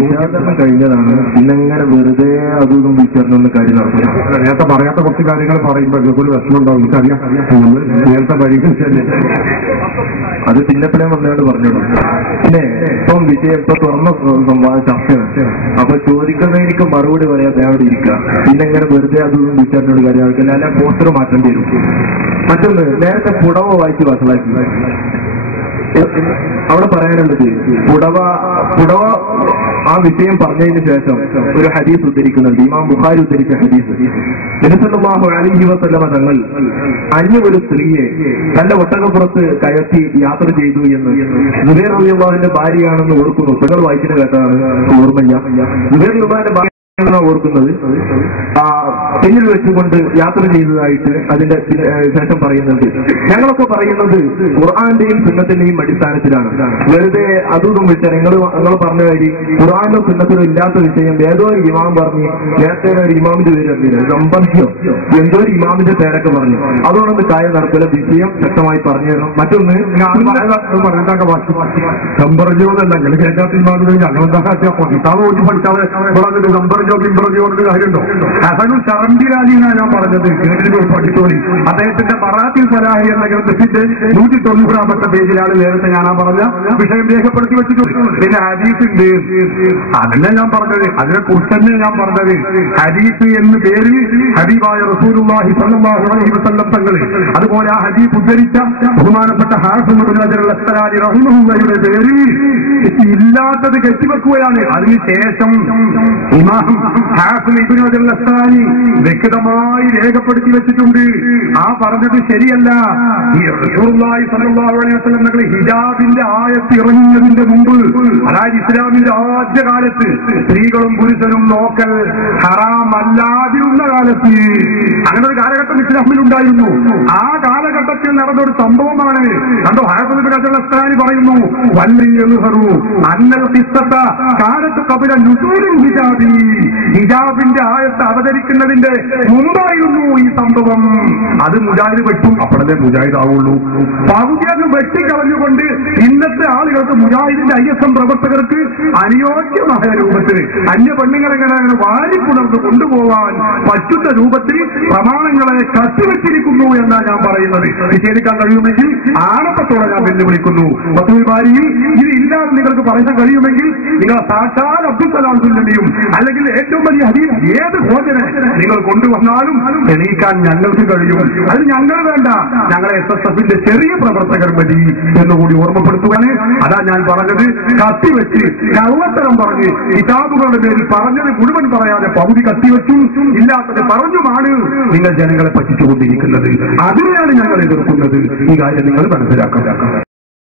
വിശാദനം കഴിഞ്ഞതാണ്. പിന്നെങ്ങനെ വെറുതെ അതും വിചാരണ കാര്യം നടക്കും. നേരത്തെ പറയാത്ത കുറച്ച് കാര്യങ്ങൾ പറയുമ്പോൾ ഒരു വിഷമം ഉണ്ടാവും. എനിക്കറിയാം, നമ്മൾ നേരത്തെ പരിഗണിച്ചല്ലേ, അത് പിന്നെപ്പോഴേ വന്നുകൊണ്ട് പറഞ്ഞോളൂ. പിന്നെ ഇപ്പം വിഷയം ഇപ്പൊ തുറന്ന ചർച്ചയാണ്. അപ്പൊ ചോദിക്കുന്നതിനൊക്കെ മറുപടി പറയാതെ അവിടെ ഇരിക്കുക. പിന്നെ എങ്ങനെ വെറുതെ അതും വിചാരണയോട് കാര്യം ആൾക്കില്ല, അല്ല പോസ്റ്റർ മാറ്റേണ്ടി വരും. മറ്റൊന്ന്, നേരത്തെ പുടവ വായിച്ച് വഷളാക്കി. അവിടെ പറയാനുള്ളത് പുടവ ആ വിഷയം പറഞ്ഞതിന് ശേഷം ഒരു ഹദീസ് ഉദ്ധരിക്കുന്നുണ്ട്. ഇമാം ബുഖാരി ഉദ്ധരിച്ച ഹദീസ്. നബി സല്ലല്ലാഹു അലൈഹി വസല്ലമ തങ്ങൾ അന്യ ഒരു സ്ത്രീയെ തന്റെ ഒട്ടകപ്പുറത്ത് കയറ്റി യാത്ര ചെയ്തു എന്ന് സുബൈർ റളിയല്ലാഹുവിന്റെ ഭാര്യയാണെന്ന് ഓർക്കുന്നു. നിങ്ങൾ വായിച്ചിട്ട് കേട്ടതാണ്, ഓർമ്മയില്ല. സുബൈർ റളിയല്ലാഹുവിന്റെ ഭാര്യ ഓർക്കുന്നത് പിന്നിൽ വെച്ചുകൊണ്ട് യാത്ര ചെയ്തതായിട്ട് അതിന്റെ ശേഷം പറയുന്നുണ്ട്. ഞങ്ങളൊക്കെ പറയുന്നത് ഖുർആന്റെയും സുന്നത്തിന്റെയും അടിസ്ഥാനത്തിലാണ്. വെറുതെ അതും വിളിച്ചാൽ നിങ്ങൾ പറഞ്ഞ കാര്യം ഖുർആാനോ സുന്നത്തിനോ ഇല്ലാത്ത വിഷയം ഏതോ ഒരു ഇമാം പറഞ്ഞു. നേരത്തെ ഒരു ഇമാമിന്റെ പേര് സമ്പർക്കോ എന്തോ ഒരു ഇമാമിന്റെ പേരൊക്കെ പറഞ്ഞു. അതുകൊണ്ടൊന്ന് കാര്യം നടക്കില്ല. വിഷയം ശക്തമായി പറഞ്ഞു തരണം. മറ്റൊന്ന് സമ്പർജോന്നല്ല കേൾക്കാത്ത കാര്യമുണ്ടോ? ഹസനുൽ ശറംബിലാലി എന്നാണ് ഞാൻ പറഞ്ഞത്. പഠിച്ചോളി. അദ്ദേഹത്തിന്റെ മറാത്തിൽ ഫലാഹി എന്ന ഗ്രന്ഥത്തിന്റെ 190-ാമത്തെ പേജിലാണ് നേരത്തെ ഞാൻ ആ പറഞ്ഞ വിഷയം രേഖപ്പെടുത്തി വെച്ചിട്ടുണ്ട്. പിന്നെ ഹദീസുണ്ട്, അതന്നെ ഞാൻ പറഞ്ഞത്, അതിനെ കുറിച്ച് തന്നെ ഞാൻ പറഞ്ഞത്. ഹദീസ് എന്ന് പേര് ഹബീബായ റസൂലുള്ളാഹി സ്വല്ലല്ലാഹു അലൈഹി വസല്ലം തങ്ങൾ, അതുപോലെ ആ ഹദീസ് ഉദ്ധരിച്ച ബഹുമാനപ്പെട്ട ഹാഫിദ് ഇബ്നു ഹജർ അൽ അസ്ഖലാനി റഹിമഹുള്ളാഹിയുടെ പേര് ഇല്ലാത്തത് കെട്ടിവെക്കുകയാണ്. അതിനുശേഷം ഇമാം ഹാഫിദ് ഇബ്നു ഹജർ അൽ അസ്ഖലാനി വ്യക്തമായി രേഖപ്പെടുത്തി വെച്ചിട്ടുണ്ട്. ആ പറഞ്ഞത് ശരിയല്ല. ഈ റസൂലുള്ളാഹി സ്വല്ലല്ലാഹു അലൈഹി വസല്ലം തങ്ങൾ ഹിജാബിന്റെ ആയത്ത് ഇറങ്ങുന്നതിന്റെ മുമ്പ്, അതായത് ഇസ്ലാമിന്റെ ആദ്യകാലത്ത് സ്ത്രീകളും പുരുഷനും നോക്കൽ ഹറാമല്ലാതിരുന്ന കാലത്ത്, അങ്ങനെ ഒരു കാലഘട്ടം ഇസ്ലാമിലുണ്ടായിരുന്നു. ആ കാലഘട്ടത്തിൽ നടന്നൊരു സംഭവമാണ്. കണ്ടോ, ഹാഫിദ് ഇബ്നു ഹജർ അൽ അസ്ഖലാനി പറയുന്നു, അന്നൽ ഖിസ്സത കാലത്ത് ഖബല നുസൂലിൽ ഹിജാബി, ഹിജാബിന്റെ ആയത്ത് അവതരിക്കുന്നതിന്റെ മുമ്പായിരുന്നു ഈ സംഭവം. അത് മുജാഹിദ് വെട്ടും, അപ്പോഴല്ലേ മുജാഹിദ് ആവുള്ളൂ. പകുതി അത് വെട്ടിക്കളഞ്ഞുകൊണ്ട് ഇന്നത്തെ ആളുകൾക്ക്, മുജാഹിദിന്റെ ISM പ്രവർത്തകർക്ക് അനുയോജ്യമായ രൂപത്തിൽ അന്യ പെണ്ണുങ്ങളെങ്ങനെ വാരിപ്പുണർന്ന് കൊണ്ടുപോവാൻ പറ്റുന്ന രൂപത്തിൽ പ്രമാണങ്ങളെ കത്തിവെച്ചിരിക്കുന്നു എന്നാണ് ഞാൻ പറയുന്നത്. നിഷേധിക്കാൻ കഴിയുമെങ്കിൽ ആണപ്പത്തോടെ ഞാൻ വെല്ലുവിളിക്കുന്നു. ഫത്വൽ ബാരിയിൽ ഇത് ഇല്ലാതെ നിങ്ങൾക്ക് പറയാൻ കഴിയുമെങ്കിൽ നിങ്ങൾ സാക്ഷാൽ അബ്ദുൽ സലാം സുല്ലമിയും അല്ലെങ്കിൽ ഏറ്റവും വലിയ ഹദീസ് ഏത് ഹോജനെ നിങ്ങൾ കൊണ്ടുവന്നാലും തെളിയിക്കാൻ ഞങ്ങൾക്ക് കഴിയും. അത് ഞങ്ങൾ വേണ്ട, ഞങ്ങളെ SSFന്റെ ചെറിയ പ്രവർത്തകർ മതി എന്നുകൂടി ഓർമ്മപ്പെടുത്തുകയാണ്. അതാ ഞാൻ പറഞ്ഞത്, കത്തിവെച്ച് കള്ളത്തരം പറഞ്ഞ് കിതാബുകളുടെ പേരിൽ പറഞ്ഞത് മുഴുവൻ പറയാതെ പകുതി കത്തിവെച്ചും ഇല്ലാത്തത് പറഞ്ഞുമാണ് നിങ്ങൾ ജനങ്ങളെ പറ്റിച്ചുകൊണ്ടിരിക്കുന്നത്. അതിനെയാണ് ഞങ്ങൾ എതിർക്കുന്നത്. ഈ കാര്യം നിങ്ങൾ മനസ്സിലാക്കുക.